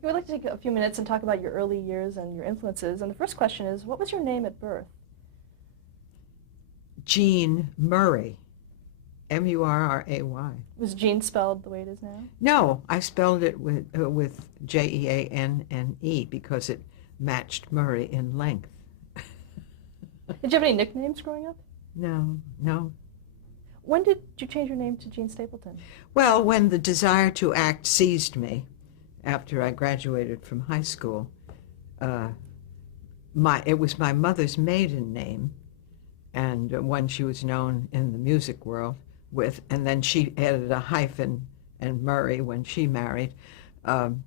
Okay, we'd like to take a few minutes and talk about your early years and your influences. And the first question is, what was your name at birth? Jean Murray, Murray. Was Jean spelled the way it is now? No, I spelled it with Jeanne because it matched Murray in length. Did you have any nicknames growing up? No. When did you change your name to Jean Stapleton? Well, when the desire to act seized me after I graduated from high school, it was my mother's maiden name, and one she was known in the music world with, and then she added a hyphen and Murray when she married,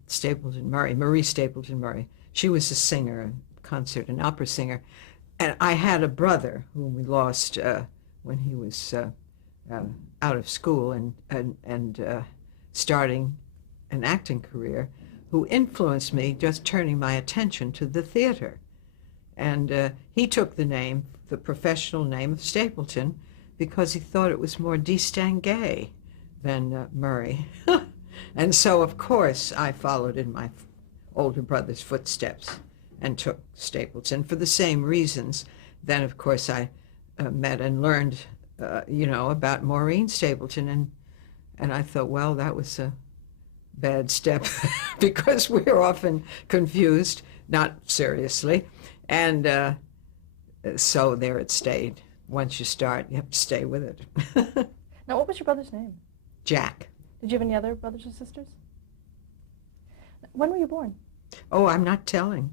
Stapleton Murray, Marie Stapleton Murray. She was a singer, a concert and opera singer, and I had a brother whom we lost when he was out of school and starting an acting career, who influenced me just turning my attention to the theater. And he took the professional name of Stapleton, because he thought it was more distingué than Murray. And so, of course, I followed in my older brother's footsteps and took Stapleton for the same reasons. Then, of course, I met and learned, about Maureen Stapleton, and I thought, well, that was a bad step because we're often confused, not seriously. And so there it stayed. Once you start, you have to stay with it. Now, what was your brother's name? Jack. Did you have any other brothers or sisters? When were you born? Oh, I'm not telling.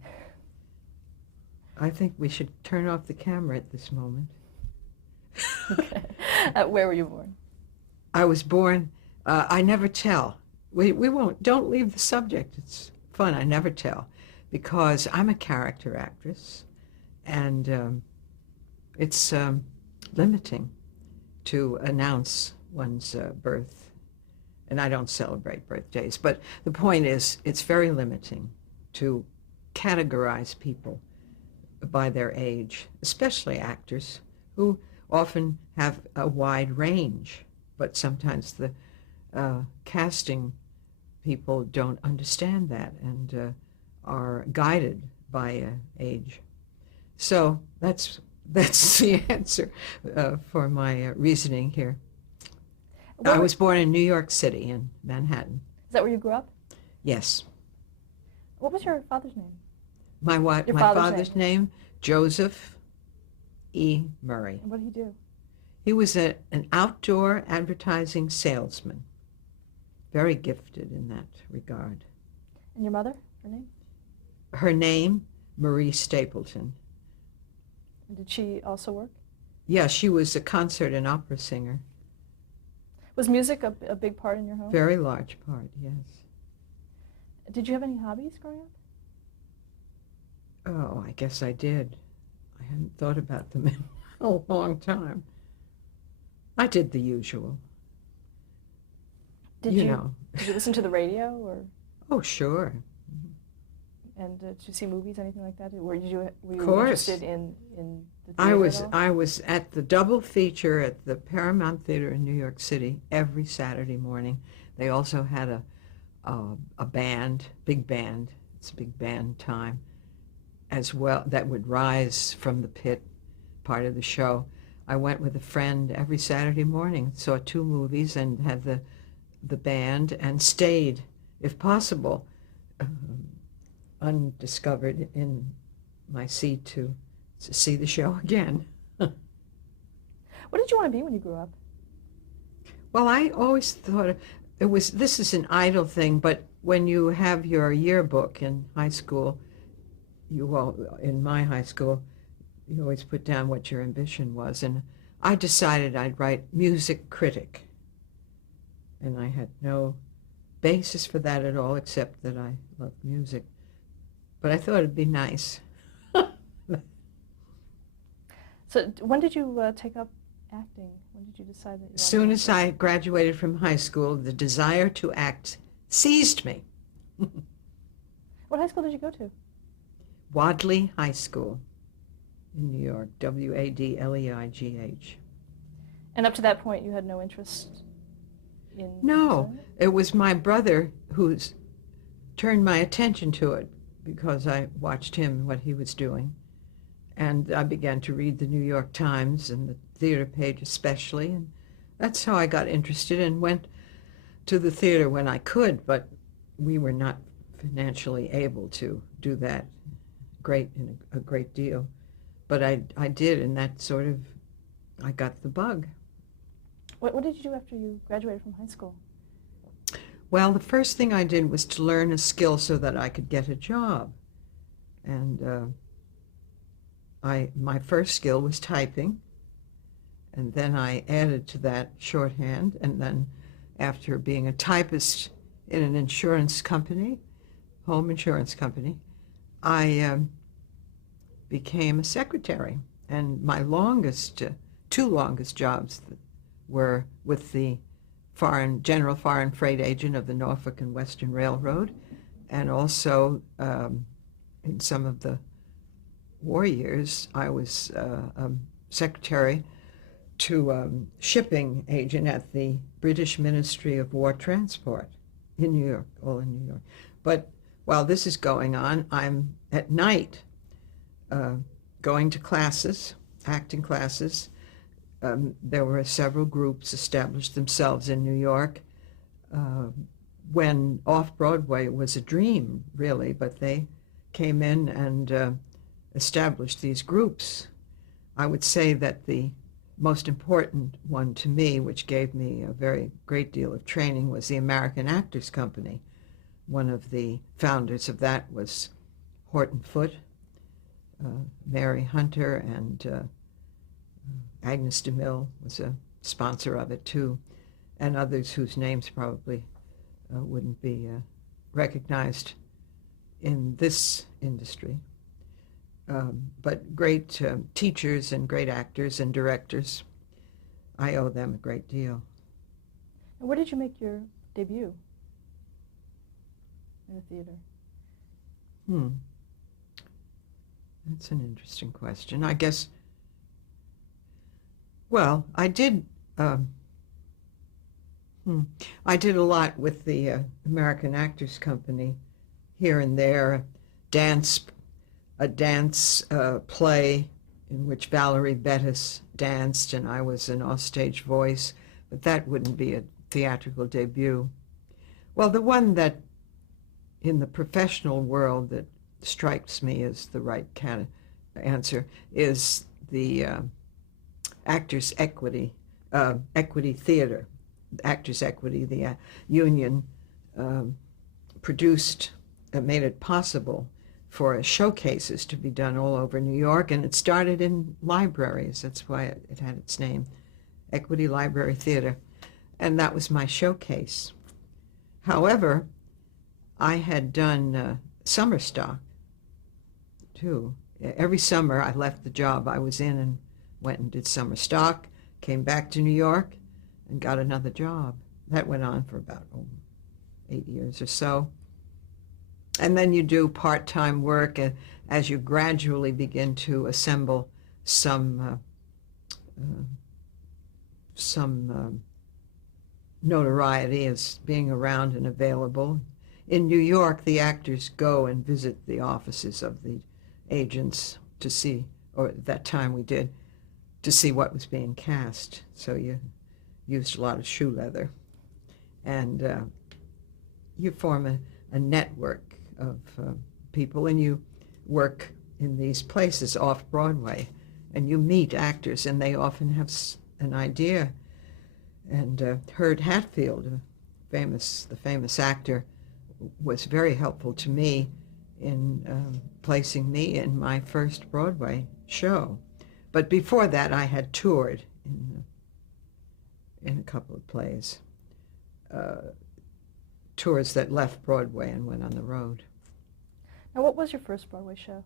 I think we should turn off the camera at this moment. Okay. Where were you born? I was born, I never tell. We won't, don't leave the subject. It's fun, I never tell. Because I'm a character actress, and it's limiting to announce one's birth. And I don't celebrate birthdays, but the point is, it's very limiting to categorize people by their age, especially actors, who often have a wide range, but sometimes the casting people don't understand that and are guided by age. So that's the answer for my reasoning here. I was born in New York City, in Manhattan. Is that where you grew up? Yes. What was your father's name? My father's name? Joseph E. Murray. And what did he do? He was an outdoor advertising salesman. Very gifted in that regard. And your mother, her name? Her name, Marie Stapleton. And did she also work? Yeah, she was a concert and opera singer. Was music a big part in your home? Very large part, yes. Did you have any hobbies growing up? Oh, I guess I did. I hadn't thought about them in a long time. I did the usual. Did you listen to the radio or? Oh, sure. And did you see movies, anything like that? Were you interested in the theater at all? I was at the double feature at the Paramount Theater in New York City every Saturday morning. They also had a band, big band. It's a big band time as well, that would rise from the pit, part of the show. I went with a friend every Saturday morning, saw 2 movies and had the band, and stayed, if possible, undiscovered in my seat to see the show again. What did you want to be when you grew up? Well, I always thought this is an idle thing, but when you have your yearbook in high school, in my high school, you always put down what your ambition was, and I decided I'd write music critic. And I had no basis for that at all, except that I love music. But I thought it'd be nice. So when did you take up acting? When did you decide that you As soon as I graduated from high school, the desire to act seized me. What high school did you go to? Wadley High School in New York, Wadleigh. And up to that point, you had no interest in... No, it was my brother who turned my attention to it because I watched him, what he was doing. And I began to read the New York Times and the theater page especially. And that's how I got interested and went to the theater when I could, but we were not financially able to do that a great deal. But I did, and that sort of, I got the bug. What did you do after you graduated from high school? Well, the first thing I did was to learn a skill so that I could get a job. And my first skill was typing, and then I added to that shorthand, and then after being a typist in an insurance company, home insurance company, I became a secretary. And my two longest jobs were with the general foreign freight agent of the Norfolk and Western Railroad, and also in some of the war years, I was secretary to shipping agent at the British Ministry of War Transport in New York, all in New York. But while this is going on, I'm at night going to classes, acting classes. There were several groups established themselves in New York when off-Broadway was a dream, really, but they came in and established these groups. I would say that the most important one to me, which gave me a very great deal of training, was the American Actors Company. One of the founders of that was Horton Foote, Mary Hunter, and Agnes DeMille was a sponsor of it too, and others whose names probably wouldn't be recognized in this industry. But great teachers and great actors and directors. I owe them a great deal. And where did you make your debut in the theater? That's an interesting question. I guess, well, I did a lot with the American Actors Company here and there, a dance play in which Valerie Bettis danced and I was an offstage voice, but that wouldn't be a theatrical debut. Well, the one that in the professional world that strikes me as the right kind of answer is the Actors Equity Theater. Actors Equity, the union made it possible for showcases to be done all over New York, and it started in libraries. That's why it had its name, Equity Library Theater, and that was my showcase. However, I had done summer stock, too. Every summer I left the job I was in and went and did summer stock, came back to New York, and got another job. That went on for about 8 years or so. And then you do part-time work as you gradually begin to assemble some notoriety as being around and available. In New York, the actors go and visit the offices of the agents to see, or at that time we did, to see what was being cast. So you used a lot of shoe leather. And you form a network of people, and you work in these places off Broadway, and you meet actors, and they often have an idea. And Hurd Hatfield, the famous actor, was very helpful to me in placing me in my first Broadway show. But before that, I had toured in a couple of plays, tours that left Broadway and went on the road. Now, what was your first Broadway show?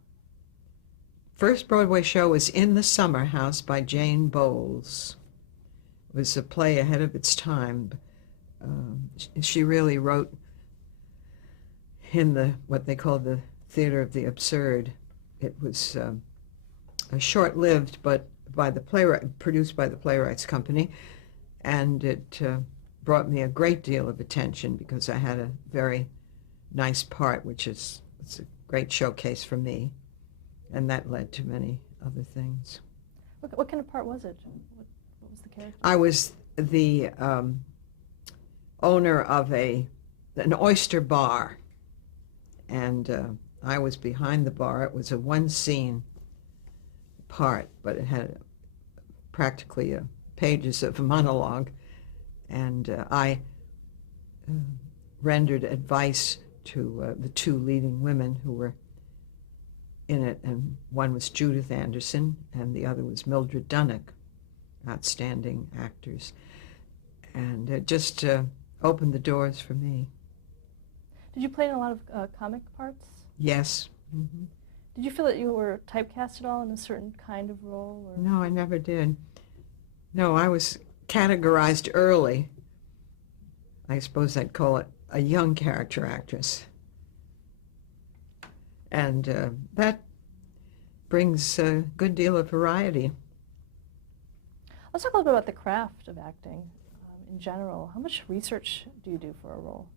First Broadway show was In the Summer House by Jane Bowles. It was a play ahead of its time. She really wrote in what they call the theater of the absurd. It was short-lived, but produced by the Playwrights Company, and it brought me a great deal of attention because I had a very nice part, which is it's a great showcase for me, and that led to many other things. What kind of part was it? What was the character? I was the owner of an oyster bar, and I was behind the bar. It was a one-scene part, but it had practically pages of monologue, and I rendered advice to the two leading women who were in it, and one was Judith Anderson, and the other was Mildred Dunnock, outstanding actors, and it just opened the doors for me. Did you play in a lot of comic parts? Yes. Mm-hmm. Did you feel that you were typecast at all in a certain kind of role? Or? No, I never did. No, I was categorized early. I suppose I'd call it a young character actress. And that brings a good deal of variety. Let's talk a little bit about the craft of acting in general. How much research do you do for a role?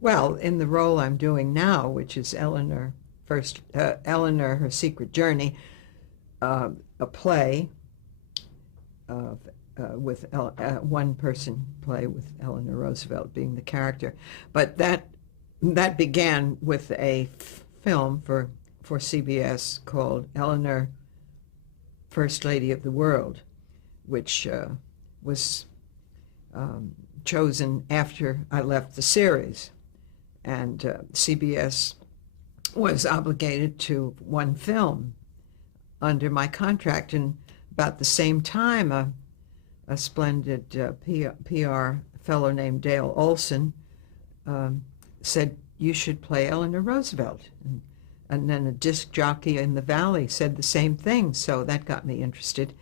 Well, in the role I'm doing now, which is Eleanor, Her Secret Journey, a play with one-person play with Eleanor Roosevelt being the character. But that began with a film for CBS called Eleanor, First Lady of the World, which was chosen after I left the series. And CBS was obligated to one film under my contract. And about the same time, a splendid PR fellow named Dale Olson said, "You should play Eleanor Roosevelt." And then a disc jockey in the Valley said the same thing, so that got me interested.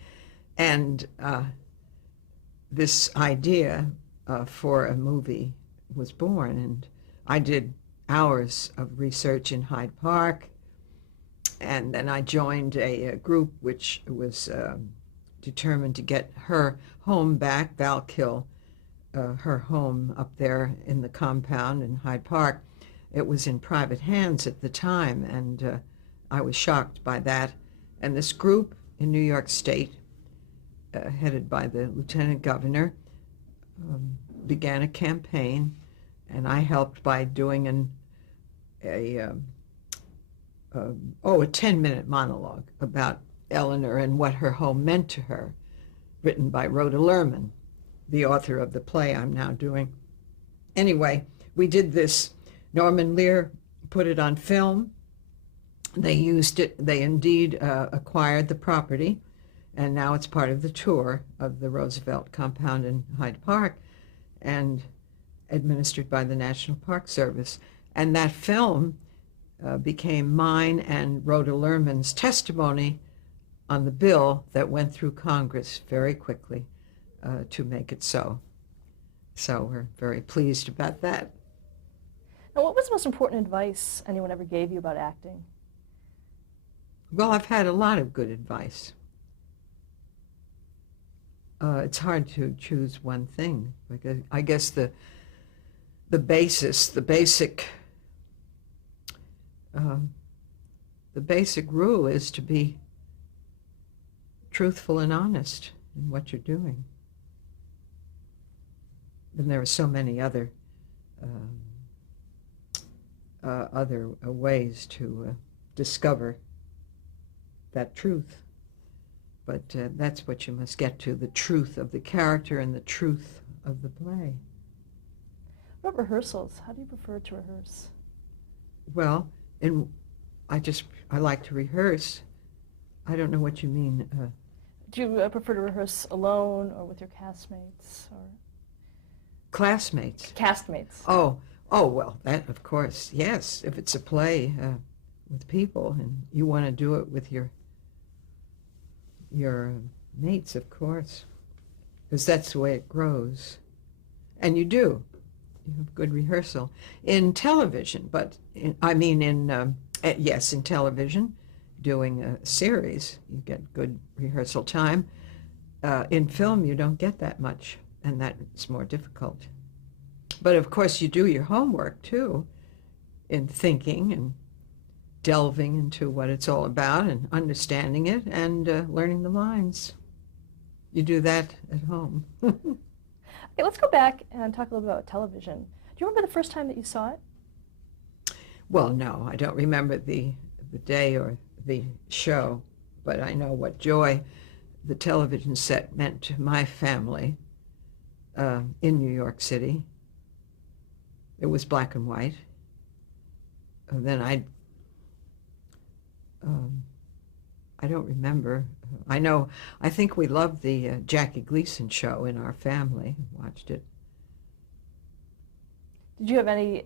And this idea for a movie was born, and I did hours of research in Hyde Park, and then I joined a group which was determined to get her home back, Valkill, her home up there in the compound in Hyde Park. It was in private hands at the time, and I was shocked by that. And this group in New York State, headed by the lieutenant governor, began a campaign, and I helped by doing a 10-minute monologue about Eleanor and what her home meant to her, written by Rhoda Lerman, the author of the play I'm now doing. Anyway, we did this. Norman Lear put it on film. They used it. They indeed acquired the property, and now it's part of the tour of the Roosevelt compound in Hyde Park and administered by the National Park Service. And that film became mine and Rhoda Lerman's testimony on the bill that went through Congress very quickly to make it so. So we're very pleased about that. Now, what was the most important advice anyone ever gave you about acting? Well, I've had a lot of good advice. It's hard to choose one thing. I guess the basic rule is to be truthful and honest in what you're doing. And there are so many other ways to discover that truth. But that's what you must get to, the truth of the character and the truth of the play. What about rehearsals? How do you prefer to rehearse? Well, I like to rehearse. I don't know what you mean. Do you prefer to rehearse alone or with your castmates or classmates? Castmates. Oh, well, that, of course, yes. If it's a play with people and you want to do it with your mates, of course, because that's the way it grows. And you do. You have good rehearsal. In television, yes, in television, doing a series, you get good rehearsal time. In film, you don't get that much, and that's more difficult. But of course, you do your homework, too. in thinking and delving into what it's all about and understanding it and learning the lines. You do that at home. Okay, let's go back and talk a little bit about television. Do you remember the first time that you saw it? Well, no, I don't remember the day or the show, but I know what joy the television set meant to my family in New York City. It was black and white. And then I don't remember. I think we loved the Jackie Gleason show in our family, watched it. Did you have any,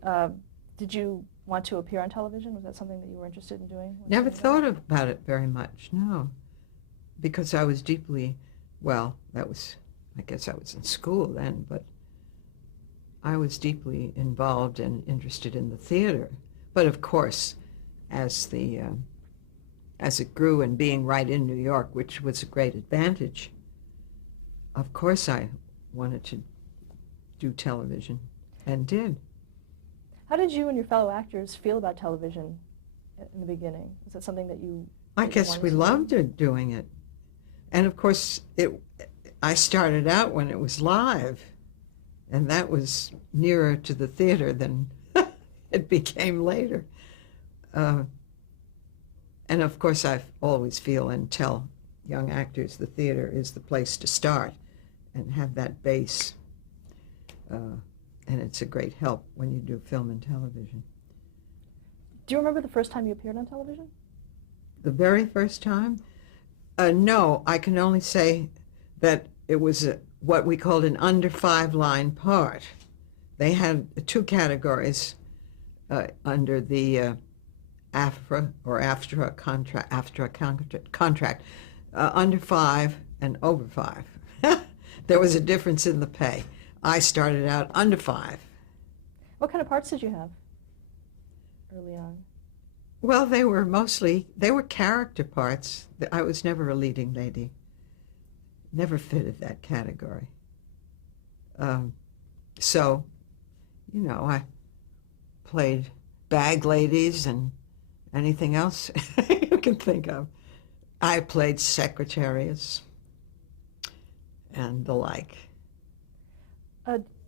did you want to appear on television? Was that something that you were interested in doing? Never thought about it very much, no. Because I was deeply, well, I guess I was in school then, but I was deeply involved and interested in the theater. But of course, as it grew and being right in New York, which was a great advantage, of course I wanted to do television and did. How did you and your fellow actors feel about television in the beginning? Was that something that you I guess we loved it, doing it. And of course, I started out when it was live, and that was nearer to the theater than it became later. And of course, I always feel and tell young actors the theater is the place to start and have that base. And it's a great help when you do film and television. Do you remember the first time you appeared on television? The very first time? No, I can only say that it was what we called an under 5-line part. They had 2 categories under the after a contract, under 5 and over 5. There was a difference in the pay. I started out under 5. What kind of parts did you have early on? Well, they were character parts. I was never a leading lady. Never fitted that category. So, I played bag ladies and anything else you can think of. I played secretaries and the like.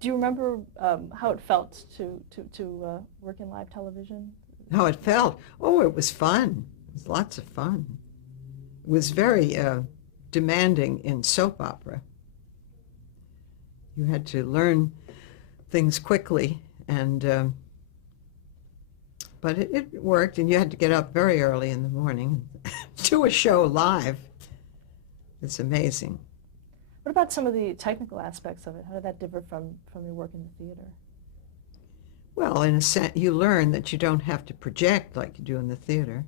Do you remember how it felt to work in live television? How it felt? Oh, it was fun. It was lots of fun. It was very demanding in soap opera. You had to learn things quickly, and but it worked, and you had to get up very early in the morning do a show live. It's amazing. What about some of the technical aspects of it? How did that differ from your work in the theater? Well, in a sense, you learn that you don't have to project like you do in the theater,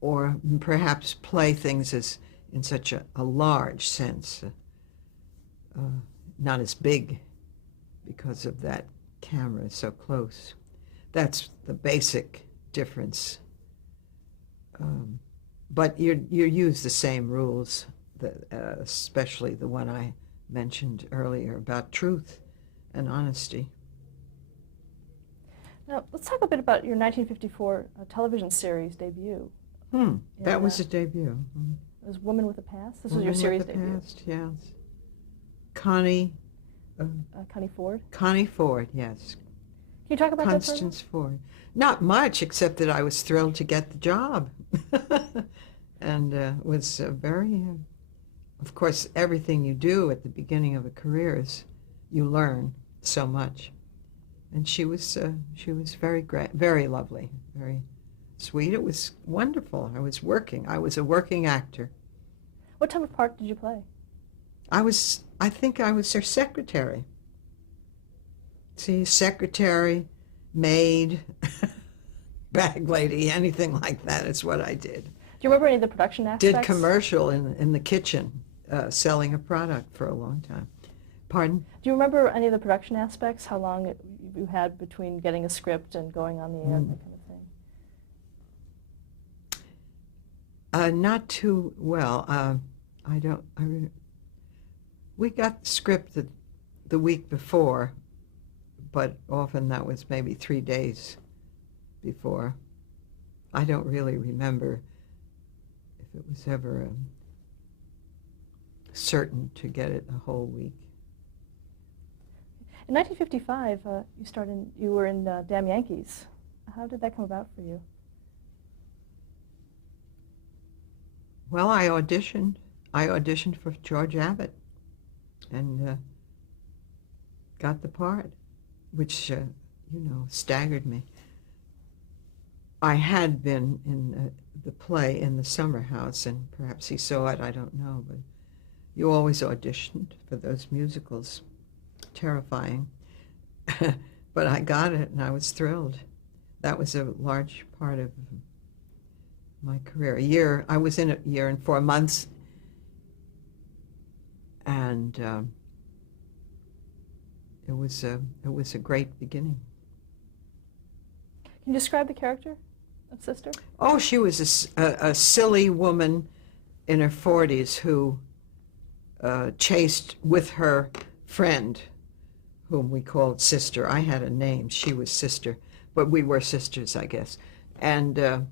or perhaps play things as in such a large sense, not as big because of that camera so close. That's the basic difference. But you use the same rules, especially the one I mentioned earlier about truth and honesty. Now, let's talk a bit about your 1954 television series debut. That was a debut. It was Woman with a Past? This was your series debut? Past, yes. Connie Ford? Connie Ford, yes. Can you talk about Constance that Ford. Not much, except that I was thrilled to get the job. And was very, of course, everything you do at the beginning of a career is you learn so much. And she was very great, very lovely, very sweet. It was wonderful. I was a working actor. What type of part did you play? I think I was her secretary. See, secretary, maid, bag lady, anything like that is what I did. Do you remember any of the production aspects? Did commercial in the kitchen, selling a product for a long time. Pardon? Do you remember any of the production aspects, how long you had between getting a script and going on the air, that kind of thing? Not too well. We got the script the week before, but often that was maybe 3 days before. I don't really remember if it was ever certain to get it a whole week. In 1955, you were in Damn Yankees. How did that come about for you? Well, I auditioned. I auditioned for George Abbott and got the part, which, staggered me. I had been in the play in the summer house, and perhaps he saw it, I don't know, but you always auditioned for those musicals. Terrifying. But I got it, and I was thrilled. That was a large part of my career. I was in a year and 4 months, and it was a great beginning. Can you describe the character of Sister? Oh, she was a silly woman in her 40s who chased with her friend, whom we called Sister. I had a name. She was Sister, but we were sisters, I guess. And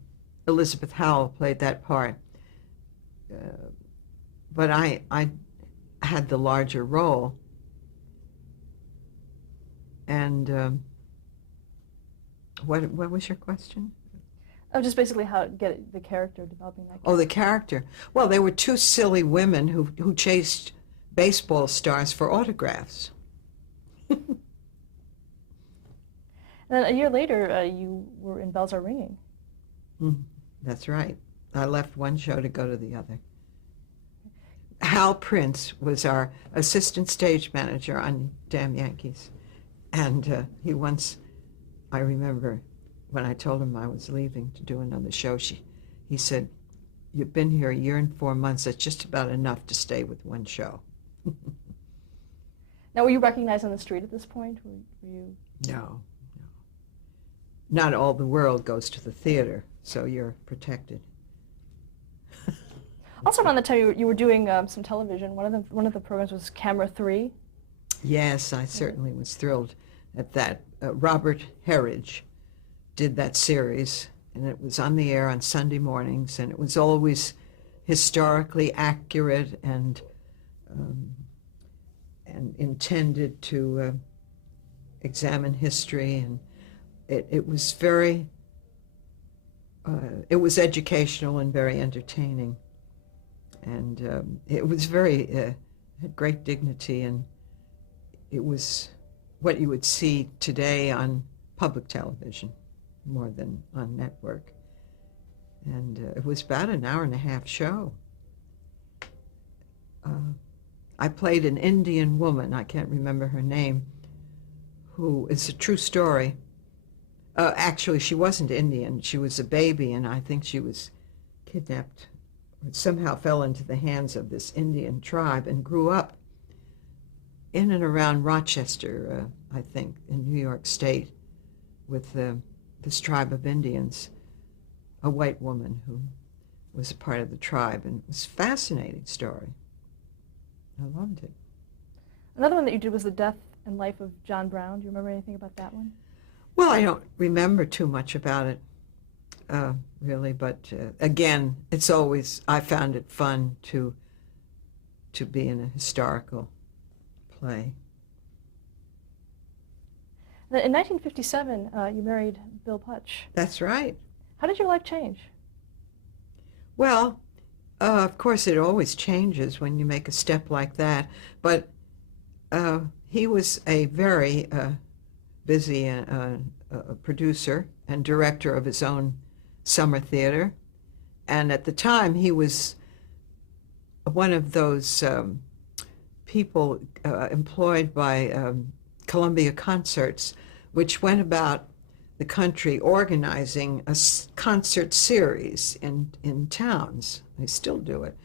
Elizabeth Howell played that part. But I had the larger role. And what was your question? Oh, just basically how to get the character, developing that character. Oh, the character. Well, they were two silly women who chased baseball stars for autographs. And then a year later, you were in Bells Are Ringing. That's right. I left one show to go to the other. Hal Prince was our assistant stage manager on Damn Yankees. And he once, I remember when I told him I was leaving to do another show, he said, "You've been here a year and 4 months. That's just about enough to stay with one show." Now, were you recognized on the street at this point? Were you? No. Not all the world goes to the theater, so you're protected. Also around the time you were doing some television. One of the programs was Camera 3. Yes, I certainly was thrilled at that. Robert Herridge did that series, and it was on the air on Sunday mornings, and it was always historically accurate and intended to examine history, and it was very, it was educational and very entertaining, and it was very, had great dignity, and it was what you would see today on public television more than on network. And it was about an hour-and-a-half show. I played an Indian woman, I can't remember her name, who is a true story. Actually, she wasn't Indian. She was a baby, and I think she was kidnapped or somehow fell into the hands of this Indian tribe and grew up in and around Rochester, I think, in New York State, with this tribe of Indians, a white woman who was a part of the tribe, and it was a fascinating story. I loved it. Another one that you did was The Death and Life of John Brown. Do you remember anything about that one? Well, I don't remember too much about it, really, but again, it's always, I found it fun to be in a historical play. In 1957, you married Bill Putch. That's right. How did your life change? Well, of course, it always changes when you make a step like that, but he was a very busy producer and director of his own summer theater, and at the time he was one of those people employed by Columbia Concerts, which went about the country organizing a concert series in towns. They still do it.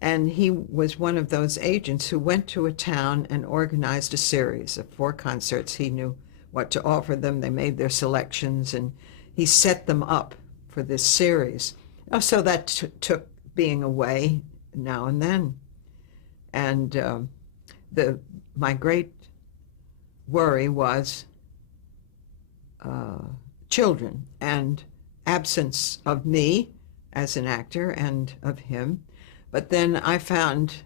And he was one of those agents who went to a town and organized a series of 4 concerts. He knew what to offer them. They made their selections, and he set them up for this series. So that took being away now and then. And my great worry was children and absence of me as an actor and of him. But then I found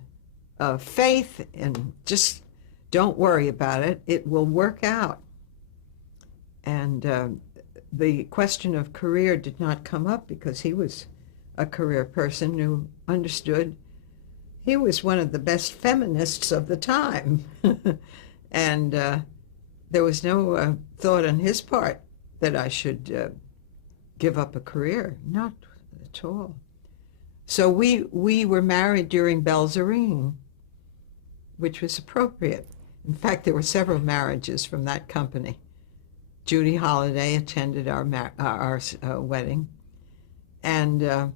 faith in just don't worry about it. It will work out. And the question of career did not come up because he was a career person who understood. He was one of the best feminists of the time. And there was no thought on his part that I should give up a career. Not at all. So we were married during Bells Are Ringing, which was appropriate. In fact, there were several marriages from that company. Judy Holliday attended our wedding. And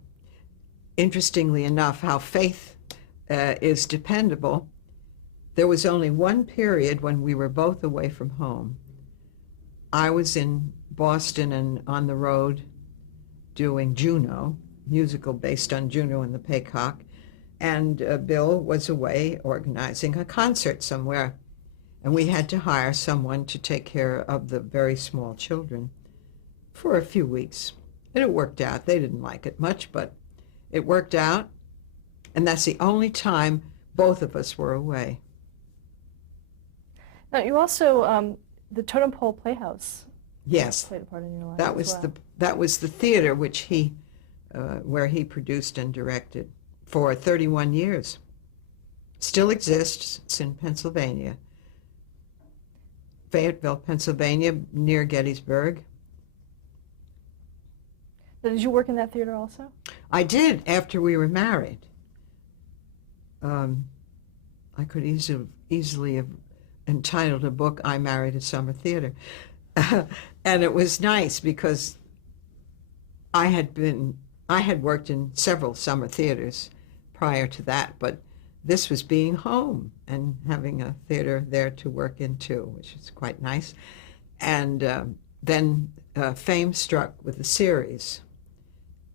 interestingly enough, how faith is dependable. There was only one period when we were both away from home. I was in Boston and on the road doing Juno, musical based on Juno and the Paycock, and Bill was away organizing a concert somewhere. And we had to hire someone to take care of the very small children for a few weeks. And it worked out. They didn't like it much, but it worked out. And that's the only time both of us were away. Now, you also, the Totem Pole Playhouse. Yes. Played a part in your life. That was the theater which he, where he produced and directed for 31 years. Still exists. It's in Pennsylvania. Fayetteville, Pennsylvania, near Gettysburg. Did you work in that theater also? I did after we were married. I could easily have entitled a book, I Married at Summer Theater. And it was nice because I had worked in several summer theaters prior to that, but this was being home and having a theater there to work in too, which is quite nice. And then fame struck with the series,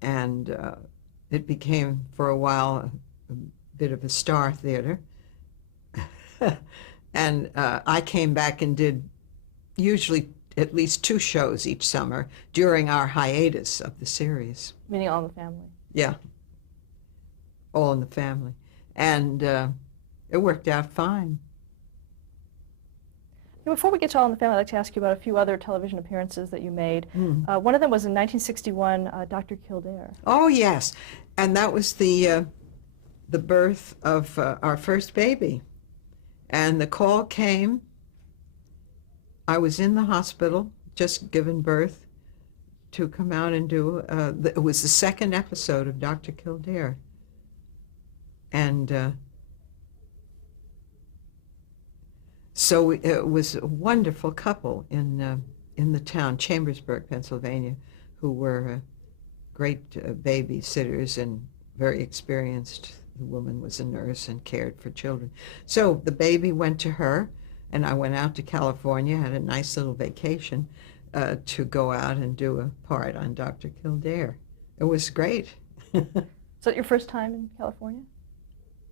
and it became for a while a bit of a star theater. And I came back and did usually at least 2 shows each summer during our hiatus of the series. Meaning All in the Family. Yeah, All in the Family. And it worked out fine. Before we get to All in the Family, I'd like to ask you about a few other television appearances that you made. One of them was in 1961, Dr. Kildare. Oh, yes. And that was the birth of our first baby. And the call came. I was in the hospital, just given birth, to come out and do, it was the second episode of Dr. Kildare. And so it was a wonderful couple in the town, Chambersburg, Pennsylvania, who were great babysitters and very experienced. The woman was a nurse and cared for children. So the baby went to her, and I went out to California, had a nice little vacation to go out and do a part on Dr. Kildare. It was great. Was that your first time in California?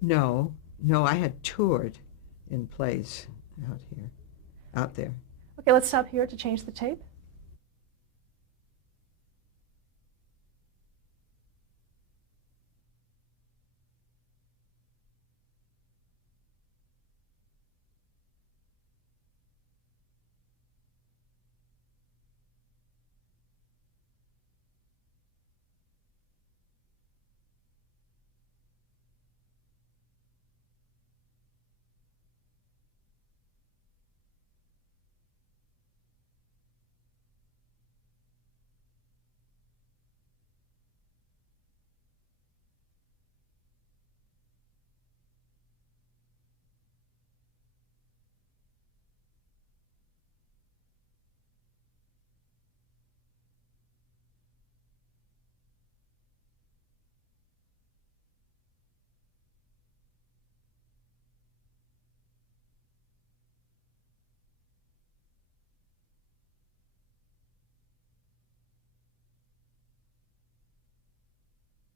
No, I had toured in plays out there. Okay, let's stop here to change the tape.